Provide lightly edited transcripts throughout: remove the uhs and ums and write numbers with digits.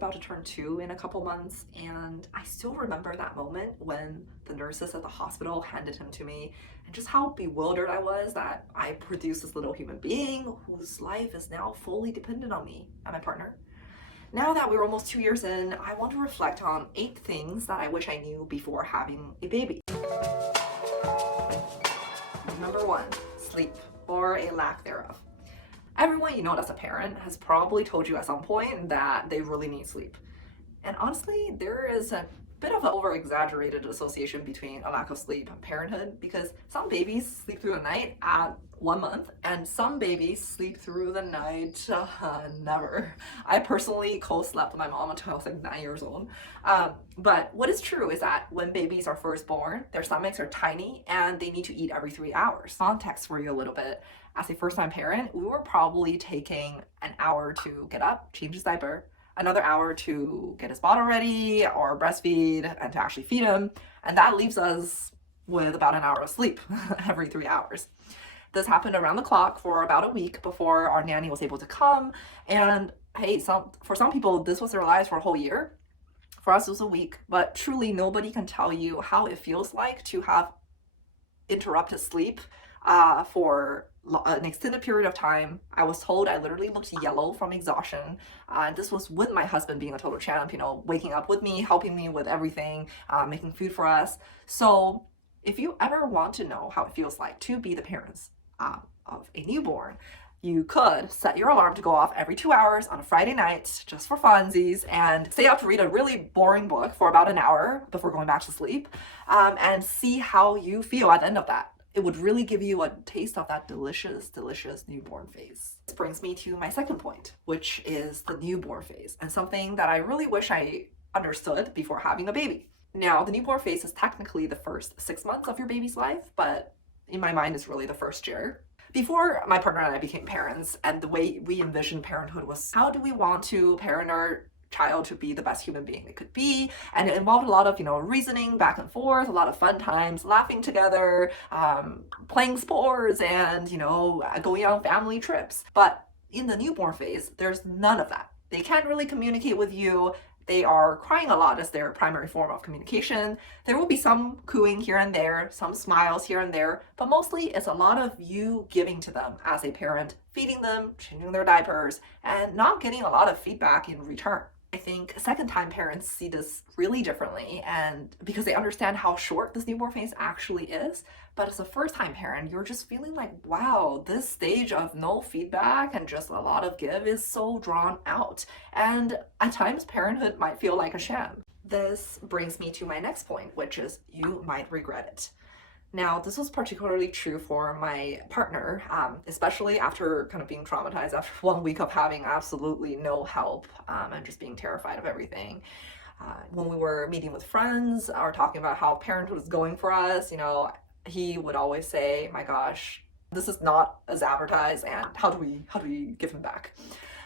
about to turn 2 in a couple months, and I still remember that moment when the nurses at the hospital handed him to me, and just how bewildered I was that I produced this little human being whose life is now fully dependent on me and my partner. Now that we're almost 2 years in, I want to reflect on 8 things that I wish I knew before having a baby. Number 1, sleep, or a lack thereof. Everyone you know that's a parent has probably told you at some point that they really need sleep. And honestly, there is a bit of an over-exaggerated association between a lack of sleep and parenthood, because some babies sleep through the night at 1 month and some babies sleep through the night never. I personally co-slept with my mom until I was like 9 years old. But what is true is that when babies are first born, their stomachs are tiny and they need to eat every 3 hours. Context for you a little bit. As a first-time parent, we were probably taking an hour to get up, change his diaper, another hour to get his bottle ready or breastfeed and to actually feed him. And that leaves us with about an hour of sleep every 3 hours. This happened around the clock for about a week before our nanny was able to come. And hey, for some people, this was their lives for a whole year. For us, it was a week. But truly, nobody can tell you how it feels like to have interrupted sleep for an extended period of time. I was told I literally looked yellow from exhaustion. This was with my husband being a total champ, waking up with me, helping me with everything, making food for us. So if you ever want to know how it feels like to be the parents of a newborn, you could set your alarm to go off every 2 hours on a Friday night just for funsies and stay up to read a really boring book for about an hour before going back to sleep, and see how you feel at the end of that. It would really give you a taste of that delicious, delicious newborn phase. This brings me to my second point, which is the newborn phase, and something that I really wish I understood before having a baby. Now, the newborn phase is technically the first 6 months of your baby's life, but in my mind, it's really the first year. Before my partner and I became parents, and the way we envisioned parenthood was, how do we want to parent our child to be the best human being they could be? And it involved a lot of reasoning back and forth, a lot of fun times, laughing together, playing sports, and going on family trips. But in the newborn phase, there's none of that. They can't really communicate with you. They are crying a lot as their primary form of communication. There will be some cooing here and there, some smiles here and there, but mostly it's a lot of you giving to them as a parent, feeding them, changing their diapers, and not getting a lot of feedback in return. I think second-time parents see this really differently, and because they understand how short this newborn phase actually is. But as a first-time parent, you're just feeling like, wow, this stage of no feedback and just a lot of give is so drawn out. And at times, parenthood might feel like a sham. This brings me to my next point, which is you might regret it. Now, this was particularly true for my partner, especially after kind of being traumatized after 1 week of having absolutely no help, and just being terrified of everything. When we were meeting with friends or talking about how parenthood was going for us, he would always say, my gosh, this is not as advertised, and how do we give him back?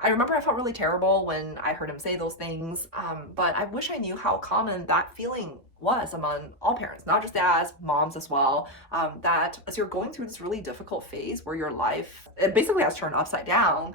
I remember I felt really terrible when I heard him say those things, but I wish I knew how common that feeling was among all parents, not just dads, moms as well, that as you're going through this really difficult phase where your life, it basically has turned upside down,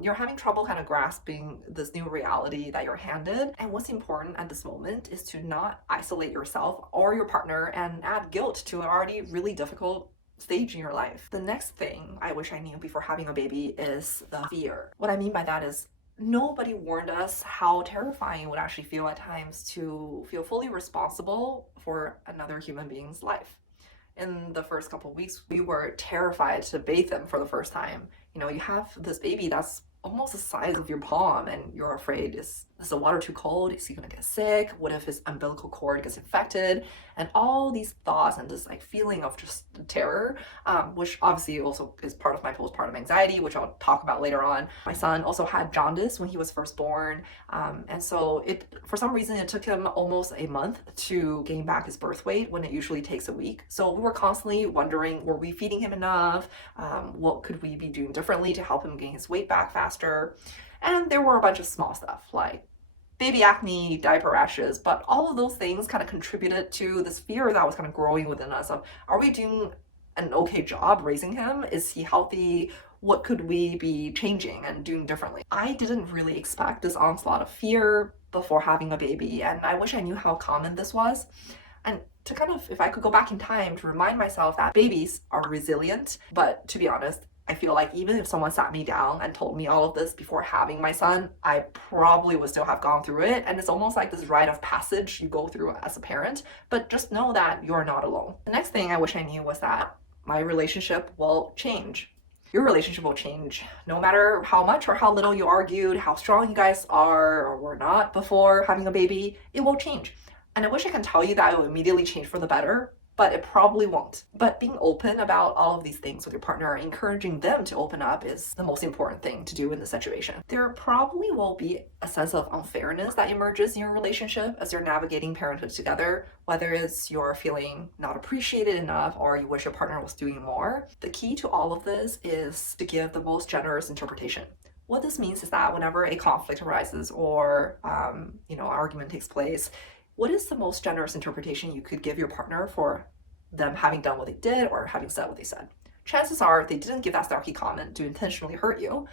you're having trouble kind of grasping this new reality that you're handed. And what's important at this moment is to not isolate yourself or your partner and add guilt to an already really difficult stage in your life. The next thing I wish I knew before having a baby is the fear. What I mean by that is nobody warned us how terrifying it would actually feel at times to feel fully responsible for another human being's life. In the first couple of weeks, we were terrified to bathe them for the first time. You have this baby that's almost the size of your palm, and you're afraid, is the water too cold? Is he gonna get sick? What if his umbilical cord gets infected? And all these thoughts and this feeling of just terror, which obviously also is part of my postpartum anxiety, which I'll talk about later on. My son also had jaundice when he was first born, and so for some reason it took him almost a month to gain back his birth weight when it usually takes a week. So we were constantly wondering, were we feeding him enough? What could we be doing differently to help him gain his weight back faster? And there were a bunch of small stuff like baby acne, diaper rashes, but all of those things kind of contributed to this fear that was kind of growing within us of, are we doing an okay job raising him? Is he healthy? what could we be changing and doing differently? I didn't really expect this onslaught of fear before having a baby, and I wish I knew how common this was. And to kind of, if I could go back in time to remind myself that babies are resilient, but to be honest, I feel like even if someone sat me down and told me all of this before having my son, I probably would still have gone through it. And it's almost like this rite of passage you go through as a parent, but just know that you're not alone. The next thing I wish I knew was that my relationship will change. Your relationship will change no matter how much or how little you argued, how strong you guys are or were not before having a baby, it will change. And I wish I can tell you that it will immediately change for the better, but it probably won't. But being open about all of these things with your partner, encouraging them to open up, is the most important thing to do in this situation. There probably will be a sense of unfairness that emerges in your relationship as you're navigating parenthood together, whether it's you're feeling not appreciated enough or you wish your partner was doing more. The key to all of this is to give the most generous interpretation. What this means is that whenever a conflict arises or argument takes place, what is the most generous interpretation you could give your partner for them having done what they did or having said what they said? Chances are they didn't give that snarky comment to intentionally hurt you.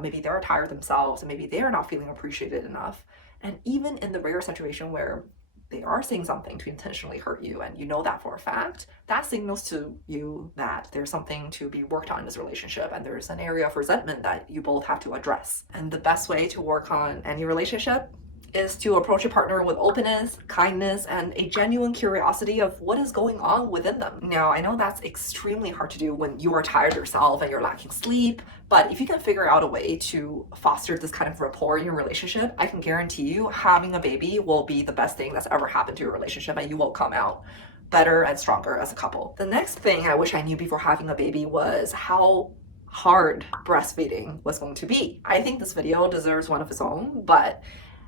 Maybe they're tired themselves and maybe they are not feeling appreciated enough. And even in the rare situation where they are saying something to intentionally hurt you and you know that for a fact, that signals to you that there's something to be worked on in this relationship and there's an area of resentment that you both have to address. And the best way to work on any relationship is to approach your partner with openness, kindness, and a genuine curiosity of what is going on within them. Now, I know that's extremely hard to do when you are tired yourself and you're lacking sleep, but if you can figure out a way to foster this kind of rapport in your relationship, I can guarantee you having a baby will be the best thing that's ever happened to your relationship and you will come out better and stronger as a couple. The next thing I wish I knew before having a baby was how hard breastfeeding was going to be. I think this video deserves one of its own, but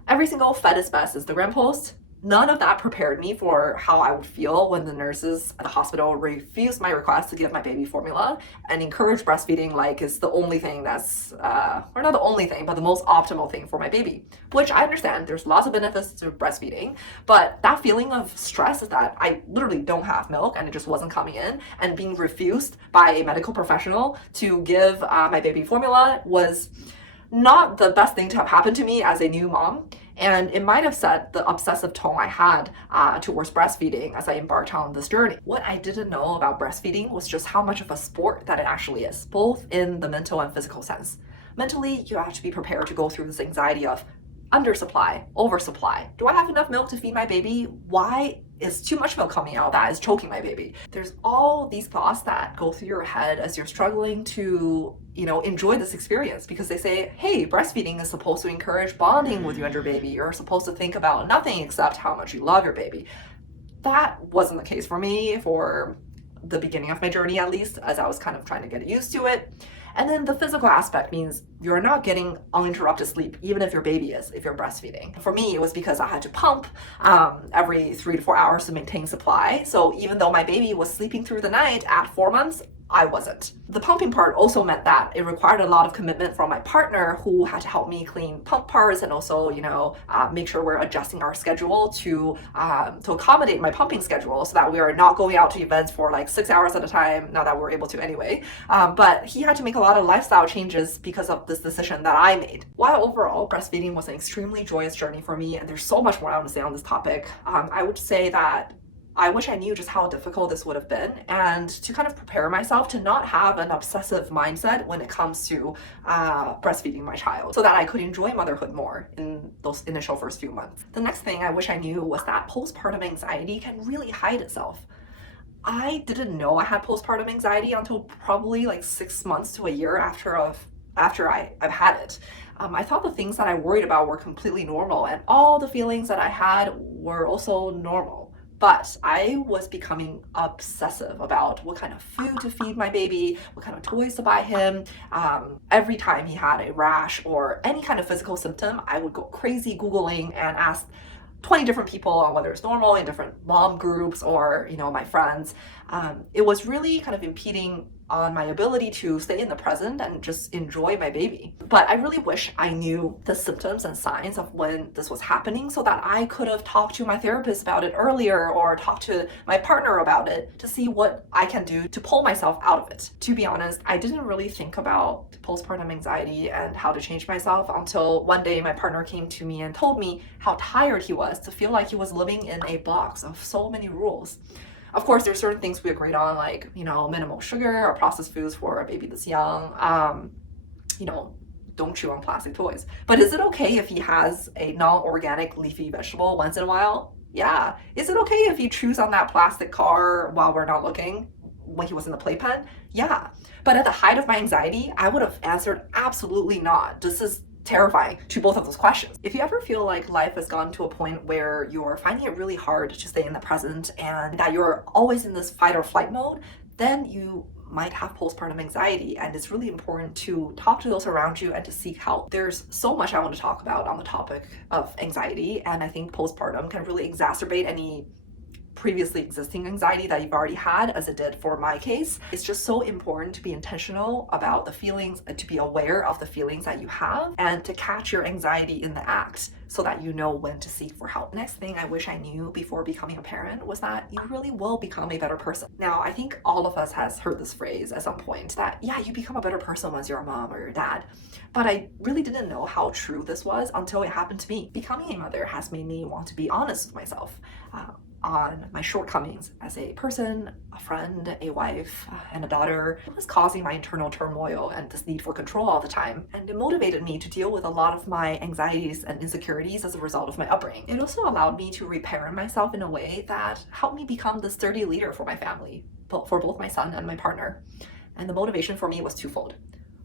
every single Fed is Best Instagram post, none of that prepared me for how I would feel when the nurses at the hospital refused my request to give my baby formula and encourage breastfeeding like it's the only thing that's, or not the only thing, but the most optimal thing for my baby. Which I understand, there's lots of benefits to breastfeeding, but that feeling of stress is that I literally don't have milk and it just wasn't coming in, and being refused by a medical professional to give my baby formula was not the best thing to have happened to me as a new mom. And it might have set the obsessive tone I had towards breastfeeding as I embarked on this journey. What I didn't know about breastfeeding was just how much of a sport that it actually is, both in the mental and physical sense. Mentally, you have to be prepared to go through this anxiety of undersupply, oversupply. Do I have enough milk to feed my baby? Why is too much milk coming out that is choking my baby? There's all these thoughts that go through your head as you're struggling to, enjoy this experience, because they say, hey, breastfeeding is supposed to encourage bonding with you and your baby. You're supposed to think about nothing except how much you love your baby. That wasn't the case for me for the beginning of my journey, at least, as I was kind of trying to get used to it. And then the physical aspect means you're not getting uninterrupted sleep, even if your baby is, if you're breastfeeding. For me, it was because I had to pump every 3 to 4 hours to maintain supply. So even though my baby was sleeping through the night at 4 months, I wasn't. The pumping part also meant that it required a lot of commitment from my partner, who had to help me clean pump parts and also, make sure we're adjusting our schedule to accommodate my pumping schedule so that we are not going out to events for like 6 hours at a time, now that we're able to anyway. But he had to make a lot of lifestyle changes because of this decision that I made. While overall, breastfeeding was an extremely joyous journey for me, and there's so much more I want to say on this topic, I would say that I wish I knew just how difficult this would have been, and to kind of prepare myself to not have an obsessive mindset when it comes to breastfeeding my child, so that I could enjoy motherhood more in those initial first few months. The next thing I wish I knew was that postpartum anxiety can really hide itself. I didn't know I had postpartum anxiety until probably like 6 months to a year after I've had it. I thought the things that I worried about were completely normal, and all the feelings that I had were also normal. But I was becoming obsessive about what kind of food to feed my baby, what kind of toys to buy him. Every time he had a rash or any kind of physical symptom, I would go crazy Googling and ask 20 different people on whether it's normal in different mom groups or, my friends. It was really kind of impeding on my ability to stay in the present and just enjoy my baby. But I really wish I knew the symptoms and signs of when this was happening so that I could have talked to my therapist about it earlier or talked to my partner about it to see what I can do to pull myself out of it. To be honest, I didn't really think about postpartum anxiety and how to change myself until one day my partner came to me and told me how tired he was to feel like he was living in a box of so many rules. Of course, there's certain things we agreed on, like, minimal sugar or processed foods for a baby this young, don't chew on plastic toys. But is it okay if he has a non-organic leafy vegetable once in a while? Yeah. Is it okay if he chews on that plastic car while we're not looking when he was in the playpen? Yeah. But at the height of my anxiety, I would have answered absolutely not. This is terrifying to both of those questions. If you ever feel like life has gone to a point where you're finding it really hard to stay in the present and that you're always in this fight or flight mode, then you might have postpartum anxiety, and it's really important to talk to those around you and to seek help. There's so much I want to talk about on the topic of anxiety, and I think postpartum can really exacerbate any previously existing anxiety that you've already had, as it did for my case. It's just so important to be intentional about the feelings and to be aware of the feelings that you have and to catch your anxiety in the act so that you know when to seek for help. Next thing I wish I knew before becoming a parent was that you really will become a better person. Now, I think all of us has heard this phrase at some point that, yeah, you become a better person once you're a mom or your dad. But I really didn't know how true this was until it happened to me. Becoming a mother has made me want to be honest with myself on my shortcomings as a person, a friend, a wife, and a daughter. It was causing my internal turmoil and this need for control all the time. And it motivated me to deal with a lot of my anxieties and insecurities as a result of my upbringing. It also allowed me to reparent myself in a way that helped me become the sturdy leader for my family, for both my son and my partner. And the motivation for me was twofold.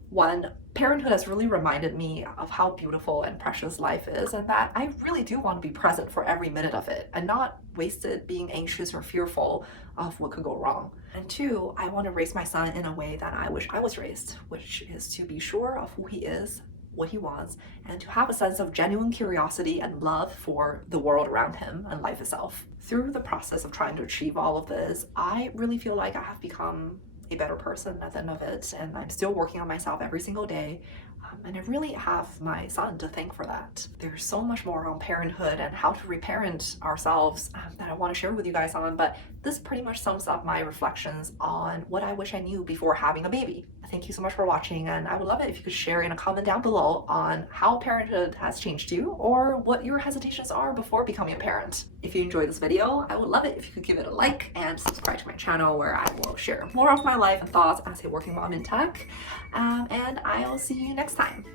One, parenthood has really reminded me of how beautiful and precious life is, and that I really do want to be present for every minute of it and not waste it being anxious or fearful of what could go wrong. And two, I want to raise my son in a way that I wish I was raised, which is to be sure of who he is, what he wants, and to have a sense of genuine curiosity and love for the world around him and life itself. Through the process of trying to achieve all of this, I really feel like I have become a better person at the end of it, and I'm still working on myself every single day, and I really have my son to thank for that. There's so much more on parenthood and how to reparent ourselves that I want to share with you guys on, but this pretty much sums up my reflections on what I wish I knew before having a baby. Thank you so much for watching, and I would love it if you could share in a comment down below on how parenthood has changed you or what your hesitations are before becoming a parent. If you enjoyed this video, I would love it if you could give it a like and subscribe to my channel where I will share more of my life and thoughts as a working mom in tech. And I'll see you next time.